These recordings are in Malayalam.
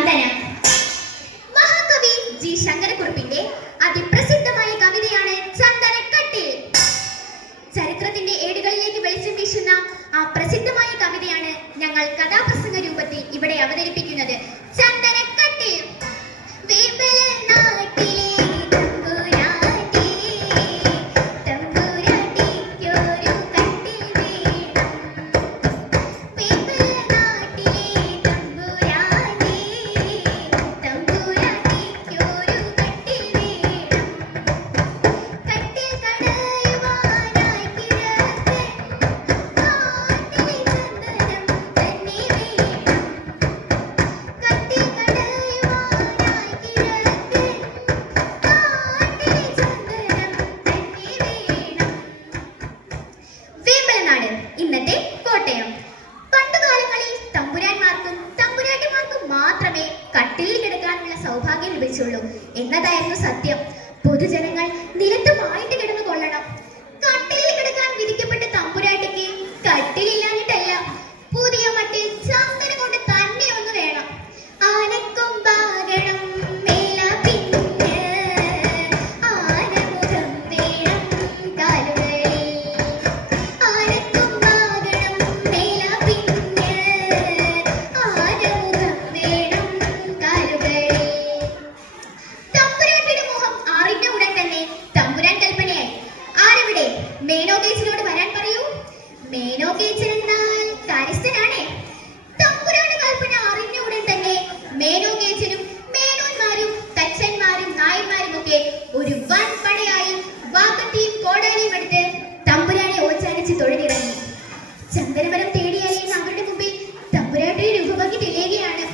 വന്ദന. മഹാകവി ജി ശങ്കരക്കുറുപ്പിന്റെ അതിപ്രസിദ്ധമായ കവിതയാണ് ചന്ദനക്കട്ടിൽ. ചരിത്രത്തിന്റെ ഏടുകളിലേക്ക് വെളിച്ചം വീശുന്ന ആ പ്രസിദ്ധമായ കവിതയാണ് ഞങ്ങൾ കഥാപ്രസംഗ രൂപത്തിൽ ഇവിടെ അവതരിപ്പിക്കുന്നത്. ചന്ദനക്കട്ടിൽ. ഇന്നത്തെ കോട്ടയം. പണ്ടുകാലങ്ങളിൽ തമ്പുരാന്മാർക്കും തമ്പുരാട്ടിമാർക്കും മാത്രമേ കട്ടിലിൽ കിടക്കാനുള്ള സൗഭാഗ്യം ലഭിച്ചുള്ളൂ എന്നതായിരുന്നു സത്യം. പൊതുജനങ്ങൾ നിലത്തുമായിട്ട് കിടന്നു കൊള്ളണം. കട്ടിലിൽ കിടക്കാൻ വിധിക്കപ്പെട്ട തമ്പുരാട്ടിക്ക് കട്ടിലില്ലാഞ്ഞിട്ടല്ല, പുതിയ മട്ടിൽ ചന്ദനം കൊണ്ട് തന്നെ ഒന്ന് വേണം. ആനക്കും പാകണം മേനോകേച്ചിനോട് വരാൻ പറയൂ. മേനോകേച്ചൻ എന്നാൽ കാര്യസ്ഥനാണേ. തമ്പുരാന്റെ കൽപ്പന അറിഞ്ഞ ഉടൻ തന്നെ മേനോകേച്ചനും മേനോന്മാരും തച്ചന്മാരും നായന്മാരും ഒക്കെ ഒരു വൻ പടയായി വാക്കത്തിയും കോടാലിയും എടുത്ത് തമ്പുരാനെ ഓച്ചാനിച്ച് തൊഴിലിറങ്ങി. ചന്ദനമരം തേടി അലയുന്ന അവരുടെ മുമ്പിൽ തമ്പുരാട്ടിയുടെ രൂപഭംഗി തെളിയുകയാണ്.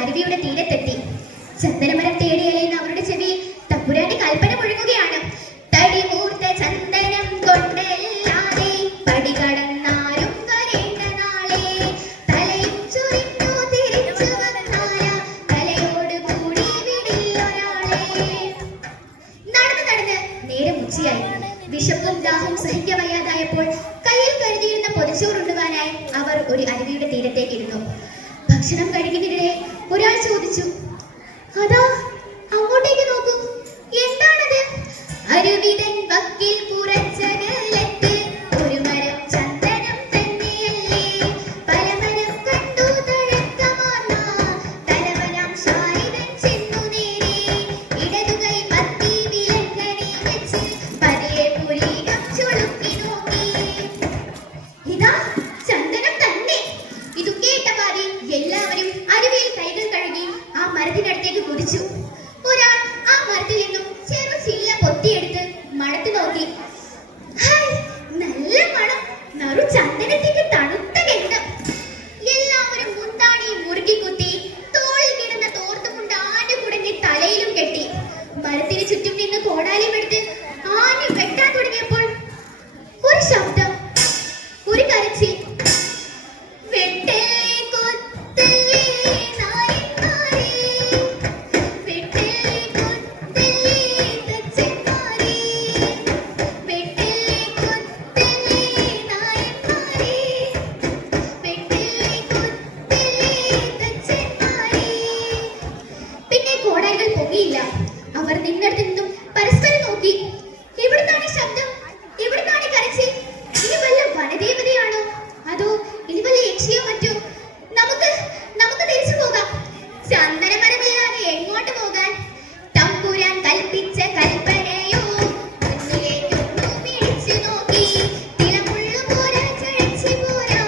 അരുവിയുടെ തീരത്തെത്തി. ചന്ദനമരം തേടി അലയുന്ന അവരുടെ ചെവിയിൽ തമ്പുരാന്റെ കൽപ്പന മുഴങ്ങുകയാണ്. തടി മൂർത്ത ചന്ദനം കൊണ്ടല്ലാതെ പടി കടന്നാലും വരേണ്ട നാളെ, തലയും ചൊരിഞ്ഞു തിരിച്ചു വന്നാല തലയോട് കൂടി വിടിയൊരാളെ. നടന്ന് നടന്ന് നേരം ഉച്ചയായി. വിശപ്പും ദാഹവും സഹിക്കവയ്യാതായപ്പോൾ കയ്യിൽ കരുതിയിരുന്ന പൊതിച്ചോറുണ്ടുവാനായി അവർ ഒരു അരുവിയുടെ തീരത്തേക്ക് ഇരുന്നു. ഭക്ഷണം കഴിക്കുന്നതിനിടെ ഒരാൾ ചോദിച്ചു, അതാ അങ്ങോട്ടേക്ക് നോക്കൂ, എന്താണത്? അരുവിതൻ വക്കിൽ കുറച്ചകലത്ത് ഒരു മരം ചന്ദനം തന്നെയല്ലേ, പലമരം കണ്ടു തഴക്കമാർന്ന തലവനാം ഷാഹിദൻ ചെന്നു നേരെ, ഇടതുകൈ പത്തി വിലങ്കനെ വെച്ച് പതിയെ പുരീകം ചുളുക്കി നോക്കി. ഇതാ ചന്ദനം തന്നെ. ഇതു കേട്ട പാതി എല്ലാവരും അരുവിയിൽ കൈകൾ കഴുകി ആ മരത്തിനടുത്തേക്ക് കുതിച്ചു. ഒരാൾ ആ മരത്തിൽ നിന്നും ചെറു ചില്ല പൊത്തിയെടുത്ത് മണത്ത് നോക്കി. നല്ല മണം, നറു ചന്ദനത്തിന്റെ തണുത്ത ഗന്ധം. എല്ലാവരും മുന്താണി മുറുക്കി കുത്തി തോളിൽ കിടന്ന തോർത്തുമുണ്ട് ആന കുടഞ്ഞ് തലയിലും കെട്ടി മരത്തിന് ചുറ്റും നിന്ന് കോടാലിയും എടുത്ത് ആന വെട്ടാൻ തുടങ്ങിയപ്പോൾ ഒരു ശബ്ദം, ഒരു കരച്ചിൽ. അവർ നിന്നിടത്ത് നിന്നും പരസ്പരം നോക്കി. എവിടുന്നാണ് ശബ്ദം? എവിടുന്നാണ് കരച്ചിൽ? ഇനി വല്ല വനദേവതയാണോ? അതോ ഇനി വല്ല യക്ഷിയോ മറ്റോ? നമുക്ക് തിരിച്ചു പോകാം. ചന്ദനമരമില്ലാതെ എങ്ങോട്ട് പോകാൻ? തമ്പുരാൻ കൽപ്പിച്ച കൽപ്പനയോ മുന്നിലേക്കൊന്നു പിടിച്ചു നോക്കി. തിളമുള്ളു പോരാ, ചഴച്ചു പോരാ,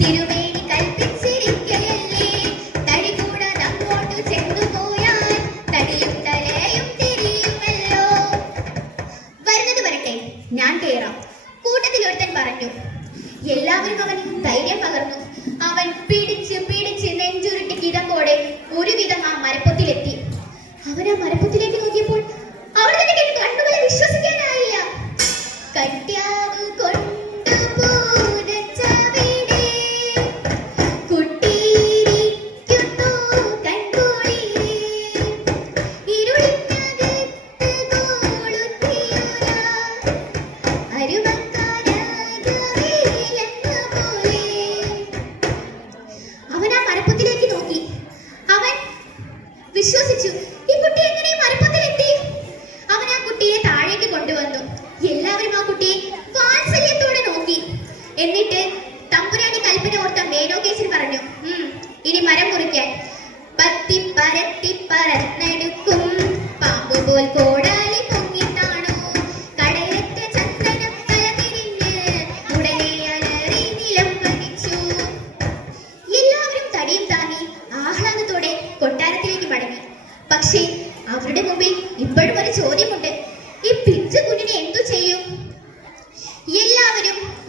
തിരുമേനി കൽപ്പിച്ചിരിക്കയല്ലേ, തടി കൂടാതെ അങ്ങോട്ട് ചെന്നു പോയാൽ തടിയും തലയും തിരിയുമല്ലോ. വരുന്നത് വരട്ടെ, ഞാൻ കയറാം, കൂട്ടത്തിൽ ഒരുത്തൻ പറഞ്ഞു. എല്ലാവരും അവന് ധൈര്യം പകർന്നു. അവൻ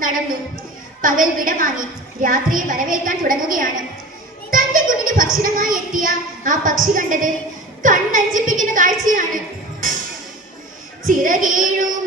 നടന്നു. പകൽ വിടവാങ്ങി രാത്രിയെ വരവേൽക്കാൻ തുടങ്ങുകയാണ്. തന്റെ കുഞ്ഞിന് ഭക്ഷണമായി എത്തിയ ആ പക്ഷി കണ്ടത് കണ്ണഞ്ചിപ്പിക്കുന്ന കാഴ്ചയാണ്. ചിറകേഴും